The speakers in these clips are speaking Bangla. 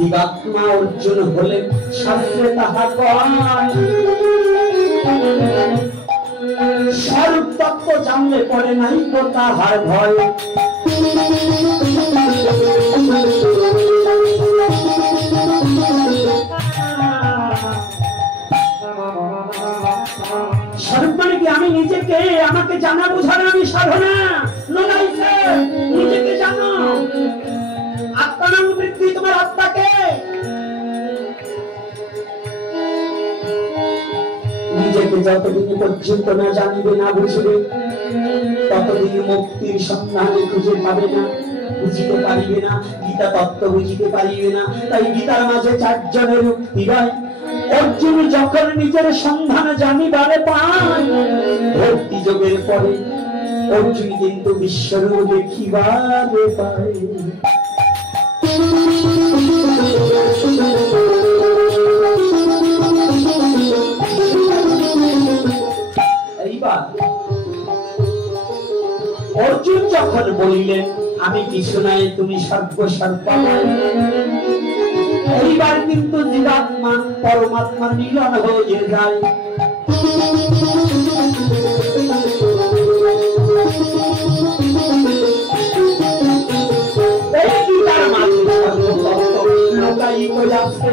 জীবাত্মা অর্জুন হলে শাস্ত্রে তাহা কয় স্বরূপ তত্ত্ব জানলে পরে নাই তো তাহার ভয়। স্বরূপ মানে কি? আমি নিজেকে, আমাকে জানা বোঝার আমি সাধনা নলাইছে, নিজেকে জানো। আত্মানুবৃত্তি, তোমার আত্মাকে নিজেকে যতদিন পর্যন্ত না জানিবে না বুঝবে ততদিন মুক্তির সন্ধানে খুঁজে পাবে না, বুঝিতে পারিবে না, গীতা তত্ত্ব বুঝিতে পারিবে না। তাই গীতার মাঝে চারজনের উক্তি হয়। অর্জুন যখন নিজের সন্ধান জানিবারে পায়, ভক্তি যোগের পরে অর্জুন কিন্তু বিশ্বরূপ দেখিবারে পায়। এইবার অর্জুন যখন বলিলেন আমি কিছু নাই, তুমি সর্বসর্বময়, এইবার কিন্তু জীবাত্মা পরমাত্মা মিলন হয়ে যায়। এই গীতার মাঝে সর্বতত্ত্ব লুকায়িত আছে।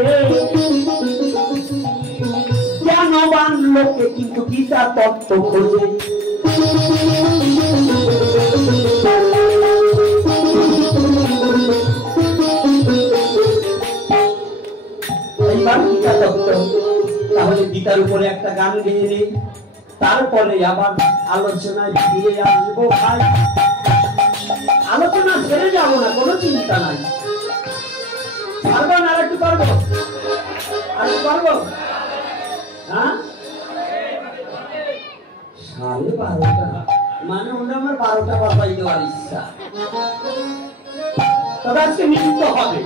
জ্ঞানবান লোকে কিন্তু গীতা তত্ত্ব খোঁজে। এইবার গীতা তত্ত্ব, তাহলে গীতার উপরে একটা গান গেয়ে নেই, তারপরে আবার আলোচনায় ফিরে আসবো। ভাই আলোচনা ছেড়ে যাবো না, কোনো চিন্তা নাই। পারবো না? আর একটু পারবো, আর একটু পারবো। হ্যাঁ, 12:30 মানে ওটা আমার 12টা বাজাই দেওয়ার ইচ্ছা। তবে আজকে নৃত্য হবে।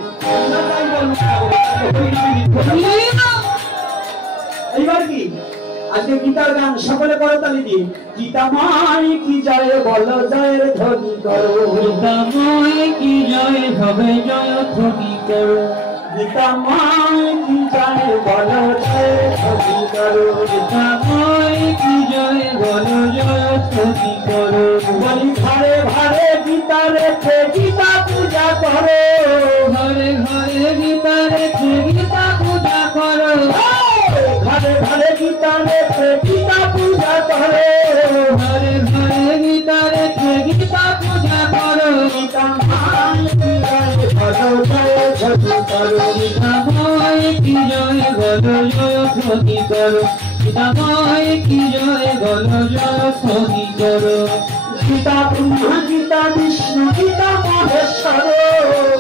এইবার কি আজকে গীতার গান সকলে করতালি দিয়ে গীতাময় কি জয় বলো জয়ের ধ্বনি করো, গীতাময় কি জয় হবে জয় ধ্বনি করো, গীতাময় কি জয় বলো জয় ধ্বনি করো, গীতাময় কি জয় বলো জয় ধ্বনি করো। বলি ঘরে ঘরে গীতা রেখে গীতা পূজা করো, ঘরে ঘরে গীতা রেখে গীতা পূজা করো, ঘরে ঘরে গীতা রেখে গীতা পূজা করো, ঘরে ঘরে গীতা রেখে গীতা পূজা করো। গীতাময় কি জয় বলো জয় ধ্বনি করো, গীতাময় কি জয় বলো জয় ধ্বনি করো, গীতাময় কি জয় বলো জয় ধ্বনি করো। গীতা ব্রহ্মা গীতা বিষ্ণু গীতা মহেশ্বর,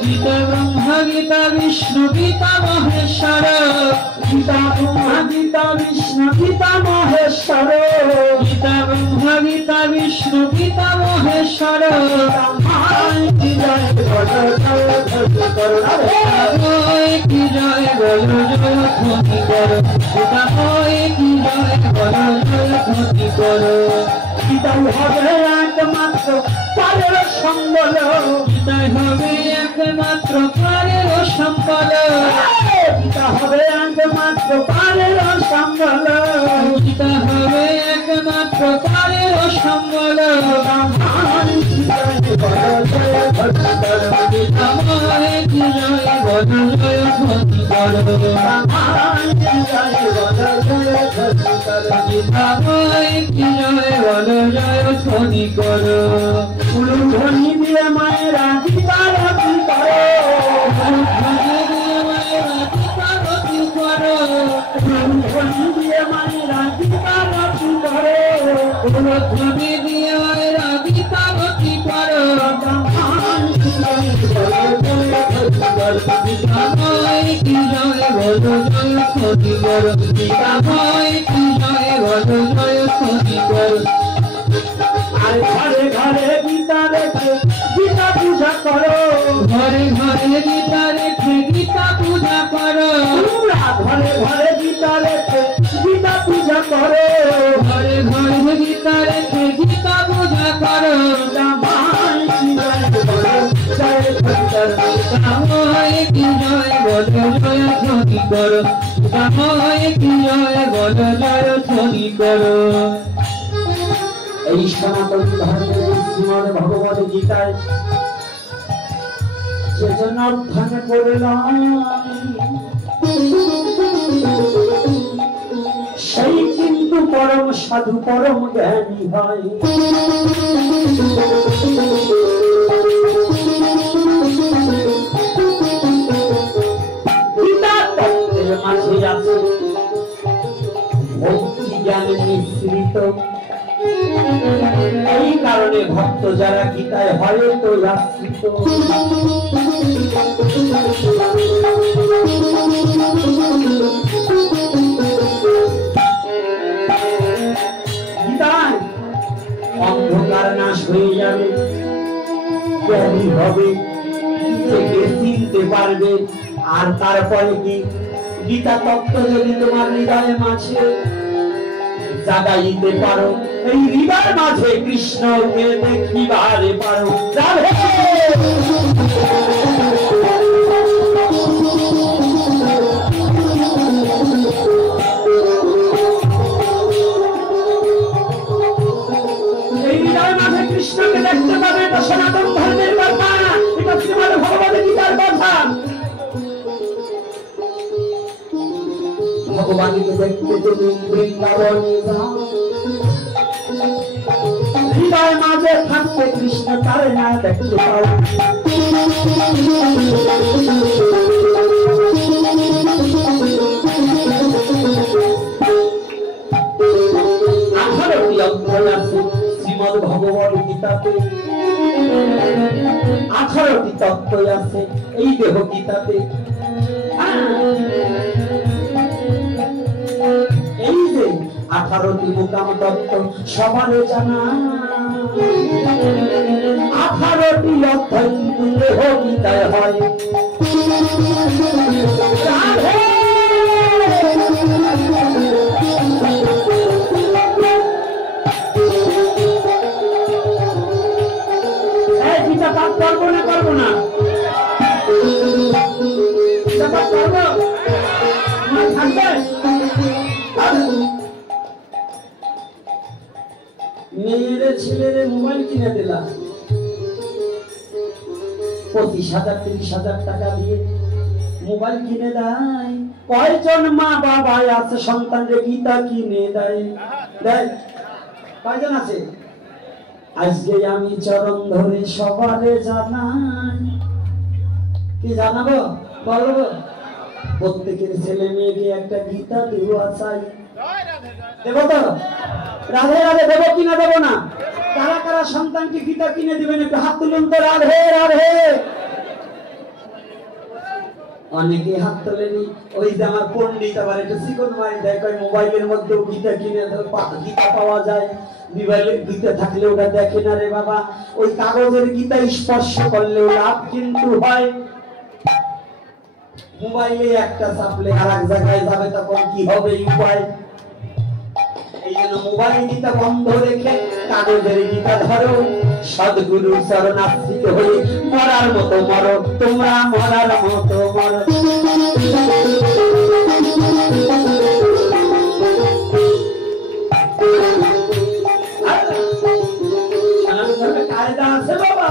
গীতা ব্রহ্মা গীতা বিষ্ণু গীতা মহেশ্বর, গীতা ব্রহ্মা গীতা বিষ্ণু গীতা মহেশ্বর, গীতা ব্রহ্মা গীতা বিষ্ণু গীতা মহেশ্বর। গীতাময় কি জয় বলো জয় ধ্বনি করো, গীতাময় কি জয় বলো জয় ধ্বনি করো, গীতাময় কি জয় বলো জয় ধ্বনি করো। গীতাই হবে একমাত্র পারের সম্বল, গীতাই হবে একমাত্র পারের সম্বল, গীতা হবে একমাত্র পারের সম্বল, গীতা হবে একমাত্র পারের সম্বল। গীতাময় কি জয় বলো জয় ধ্বনি করো, গীতাময় কি জয় বলো জয় ধ্বনি করো, গীতাময় কি জয় বলো জয় ধ্বনি করো, গীতাময় কি জয় বলো জয় ধ্বনি করো। ধ্বনি দিয়ে মায়েরা গীতার আরতি করো, ধ্বনি দিয়ে মায়েরা গীতার আরতি করো, ধ্বনি দিয়ে মায়েরা গীতার আরতি করো, ধ্বনি দিয়ে মায়েরা গীতার আরতি করো। গীতাময় কি জয় বলো জয় ধ্বনি করো, গীতাময় কি জয় বলো জয় ধ্বনি করো। আর ঘরে ঘরে গীতা রেখে গীতা পূজা করো, ঘরে ঘরে গীতা রেখে গীতা পূজা করো, ঘরে ঘরে গীতা রেখে গীতা পূজা করো, ঘরে ঘরে গীতা রেখে গীতা পূজা করো। গীতাময় কি জয় বলো জয় ধ্বনি করো, গীতাময় কি জয় বলো জয় ধ্বনি করো গীতাময় কি জয় বল জয় ধ্বনি করো। এই সনাতন ধর্মের শ্রীমদ্ ভগবদ গীতায় যে জন অধ্যয়ন করলাম সেই কিন্তু পরম সাধু পরম জ্ঞানী হয়। গীতা তত্ত্বের মাঝে আছে ভক্তি জ্ঞান মিশ্রিত। এই কারণে ভক্ত যারা গীতায় হয় তো আশ্রিত। গীতায় অন্ধকার নাশ হয়ে যাবে, জ্ঞানী হবে, নিজেকে চিনতে পারবে। আর তারপরে কি গীতা তত্ত্ব যদি তোমার হৃদয়ের মাঝে জাগাইতে পারো, এই হৃদয়ের মাঝে কৃষ্ণকে দেখিবারে পারো। রাধে এই হৃদয়ের মাঝে কৃষ্ণকে দেখতে পাবে। এটা সনাতন ধর্মের কথা, এটা শ্রীমদ্ ভগবদ গীতার কথা। ভগবানকে দেখতে তুমি বৃন্দাবনে যাও, হৃদয় মাঝে থাকতে কৃষ্ণ তারে না দেখতে পাও। 18টি অধ্যায় আছে শ্রীমদ্ ভগবদ গীতাতে, 18টি তত্ত্ব আছে এই দেহ গীতাতে। এই যে 18টি মোকাম তত্ত্ব সবারে জানা, 18টি অধ্যায় কিন্তু দেহ গীতায় হয়। গীতা পাঠ করবো না করবো না? গীতা পাঠ করবো থাকবে। মেয়ের ছেলের মোবাইল কিনে দিলাম 25,000 30,000 টাকা দিয়ে মোবাইল কিনে দেয়। কয়জন মা বাবা আছে সন্তানকে গীতা কিনে দেয়? দেয় কয়জন আছে? আজকে আমি চরণ ধরে সবারে জানাই। কি জানাবো বলবো? প্রত্যেকের ছেলে মেয়েকে একটা গীতা দেওয়া চাই। দেবো তো? রাধে রাধে দেবো কিনা দেবো না? কারা কারা সন্তানকে গীতা কিনে দিবেন একটু হাত তুলুন তো। রাধে রাধে। অনেকে হাত তোলেনি। ওই যে আমার পণ্ডিত আবার একটু চিকন মারি দেয়, মোবাইলের মধ্যেও গীতা কিনে গীতা পাওয়া যায়। মোবাইলে গীতা থাকলে ওটা দেখে না রে বাবা। ওই কাগজের গীতা স্পর্শ করলেও লাভ কিন্তু হয়। মোবাইলে একটা চাপলে আর এক জায়গায় যাবে, তখন কি হবে উপায়? এই জন্য মোবাইল গীতা বন্ধ রেখে কাগজের গীতা ধরো। সদ্গুরু চরণ আশ্রিত হয়ে মরার মতো মরো, তোমরা মরার মতো মরো। কায়দা আছে বাবা,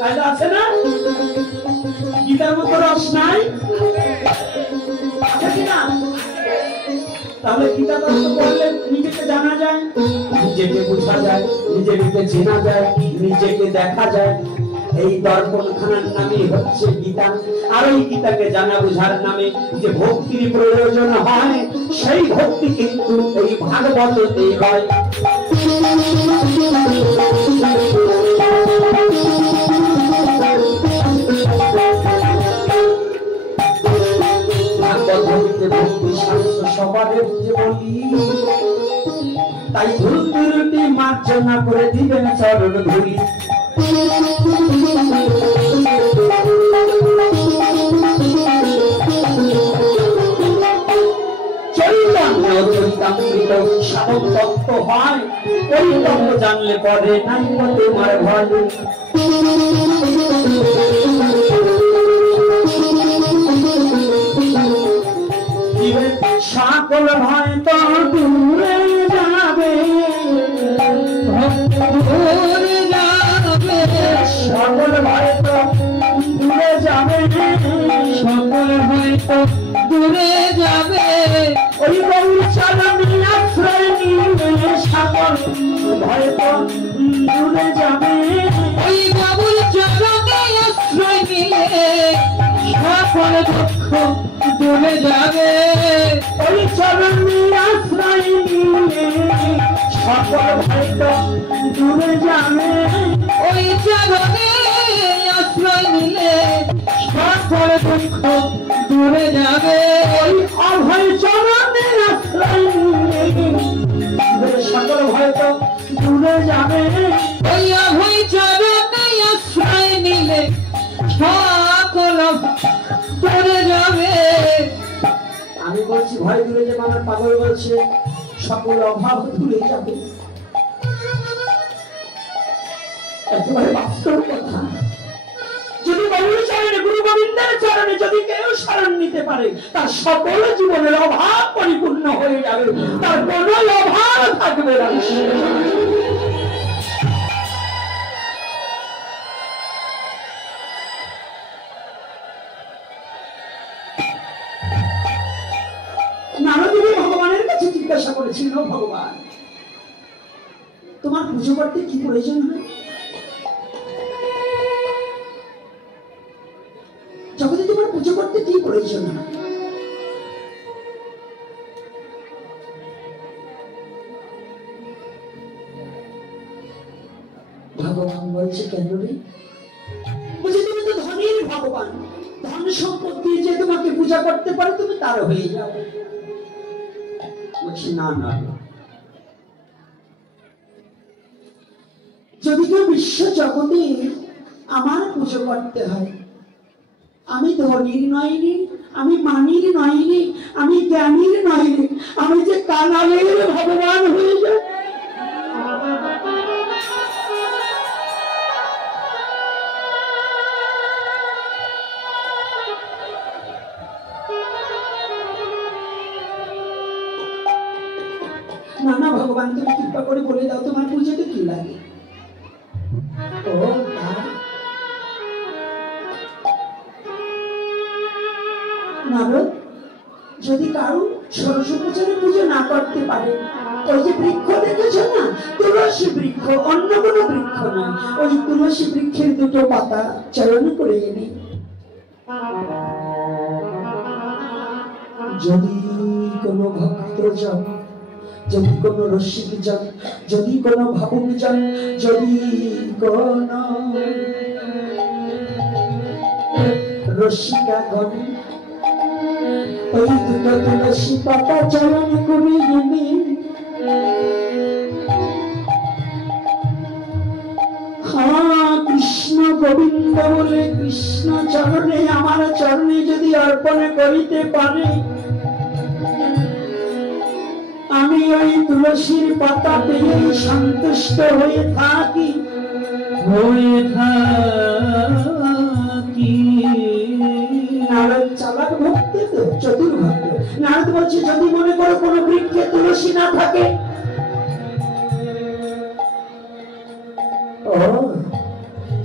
কায়দা আছে না? গীতার মতো রস নাই আছে কিনা? তাহলে গীতা তত্ত্ব পড়লে নিজেকে জানা যায়, নিজেকে বোঝা যায়, নিজেকে চেনা যায়, নিজেকে দেখা যায়। এই দর্পণখানার নামই হচ্ছে গীতা। আর এই গীতাকে জানা বোঝার নামে যে ভক্তির প্রয়োজন হয়, সেই ভক্তি কিন্তু এই ভাগবতেই হয়। তাই ভুল ত্রুটি মার্জনা করে দিবেন চরণ ধরি। চৈতন্য চৈতামৃত সাধক তত্ত্ব হয়, ওই তত্ত্ব জানলে পরে নাই তোমার ভয়। যাবে, সকল হয়তো দূরে যাবে, ওই গৌর চরণে আশ্রয় নিলে সকল হয়তো দূরে যাবে, ওই বাবুর চরণে আশ্রয় নিলে সকল দুঃখ দূরে যাবে, ওই চরণে আশ্রয় নিলে সকল হয়তো দূরে যাবে, ওই চরণে আশ্রয় নিলে সকল দুঃখ দূরে যাবে, ওই অভয় চরণে আশ্রয় নিলে সকল হয়তো দূরে যাবে, ওই অভয় চরণে আশ্রয় নিলে সকল দূরে যাবে। আমি বলছি ভয় দূরে যাবে, আমার পাগল বলছে সকল অভাব দূরে যাবে। একেবারে বাস্তব কথা। যদি গৌর চরণে, গুরু গোবিন্দের চরণে যদি কেউ শরণ নিতে পারে, তার সকল জীবনের অভাব পরিপূর্ণ হয়ে যাবে, তার কোনো অভাব থাকবে না। নারদদেব ভগবানের কাছে জিজ্ঞাসা করেছিল, ভগবান তোমার পুজো করতে কি প্রয়োজন হয়? জগতে তোমার পুজো করতে কি প্রয়োজন হয়? ভগবান বলছে, কেন রে? বলছে তুমি তো ধনীর ভগবান, ধন সম্পত্তি যে তোমাকে পূজা করতে পারে তুমি তার হয়ে যাও। বলছি না না, যদি কেউ বিশ্ব জগতে আমার পুজো করতে হয়, আমি ধনীর নইনি, আমি মানির নইনি, আমি জ্ঞানীর নইনি, আমি যে কাঙালের ভগবান হয়ে যাই। না না ভগবান, তুমি কৃপা করে বলে দাও তোমার পুজোতে কি লাগে। ও নারদ, যদি কারো ষোড়শ পূজারে পুজো না করতে পারে, ওই যে বৃক্ষ দেখেছ না, তুলসী বৃক্ষ, অন্য কোনো বৃক্ষ নয়, ওই তুলসী বৃক্ষের দুটো পাতা চয়ন করে এনে যদি কোনো ভক্তজন, যদি কোনো রসিক জন, যদি কোনো ভাবুক জন, যদি কোনো রসিকাগণ ওই দুটো তুলসী পাতা চয়ন করে এনে কৃষ্ণ গোবিন্দ বলে কৃষ্ণ চরণে, আমার চরণে যদি অর্পণ করিতে পারে, আমি ওই তুলসীর পাতা পেয়ে সন্তুষ্ট হয়ে থাকি, হয়ে থাকি। নারদ চালাক ভক্ত তো, চতুর ভক্ত। নারদ বলছে, যদি মনে করো কোনো বৃক্ষে তুলসী না থাকে,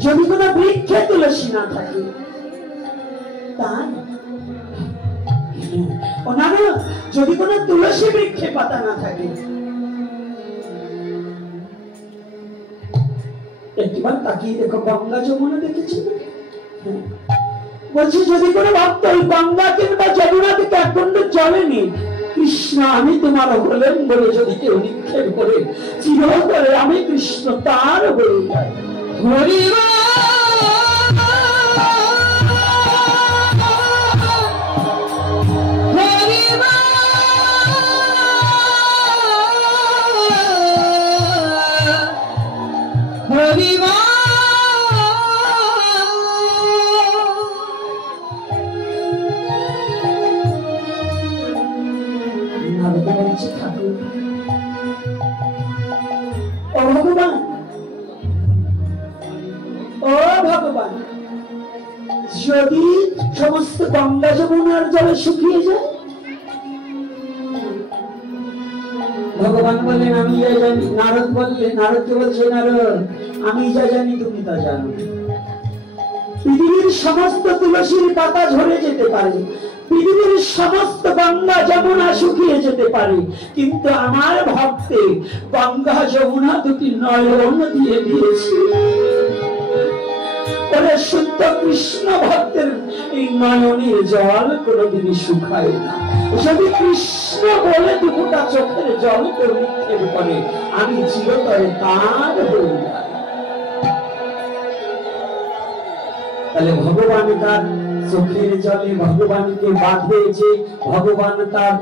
যদি কোনো বৃক্ষে তুলসী না থাকে, তাই যদি কোনো তুলসী বৃক্ষে পাতা না থাকে, একটিবার তাকিয়ে দেখো, গঙ্গা যমুনা দেখেছি, বলছি যদি কোনো ভক্ত ওই গঙ্গা কিংবা যমুনা থেকে এক কুণ্ড জলে নেই, কৃষ্ণ আমি তোমার হলেন বলে যদি কেউ নিক্ষেপ করে, চিরতরে আমি কৃষ্ণ তার হয়ে যাই। হরিবা হরিবা ঠাকুর, ও ভগবান, ও ভগবান, যদি সমস্ত গঙ্গা যমুনার জলে শুকিয়ে যায়, ভগবান বললেন আমি যা জানি। নারদ বললেন, নারদকে বলছে, নারদ আমি যা জানি তুমি তা জানো। পৃথিবীর সমস্ত তুলসীর পাতা ঝরে যেতে পারে, পৃথিবীর সমস্ত গঙ্গা যমুনা শুকিয়ে যেতে পারে, কিন্তু আমার ভক্তে গঙ্গা যমুনা দুটি নয়ন দিয়ে দিয়েছে। ওরে শুদ্ধ কৃষ্ণ ভক্তের এই নয়নের জল কোনোদিনই শুকায় না। যদি কৃষ্ণ বলে দুটা চোখের জল কেউ নিক্ষেপ করে, আমি চিরতরে তার হয়ে যাই। তাহলে ভগবান তার চোখের জলে ভগবানকে বাঁধে যে ভগবান তার।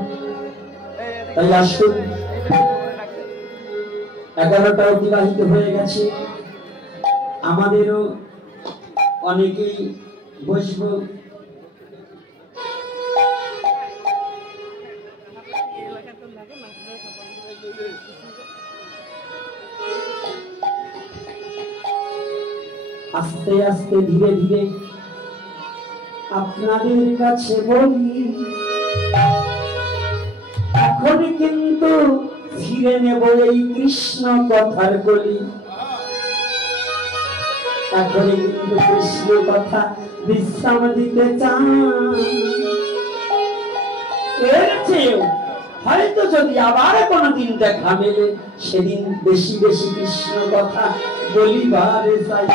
তাই আসুন, 11টা অতিবাহিত হয়ে গেছে, আমাদেরও অনেকেই বসবো। আস্তে আস্তে ধীরে ধীরে আপনাদের কাছে বলি, এখন কিন্তু ফিরে নেব এই কৃষ্ণ কথার গলি। এখন কিন্তু কৃষ্ণ কথা বিশ্রাম দিতে চান। এর চেয়েও হয়তো যদি আবার কোনদিন দেখা মেলে, সেদিন বেশি বেশি কৃষ্ণ কথা বলিবার চাই।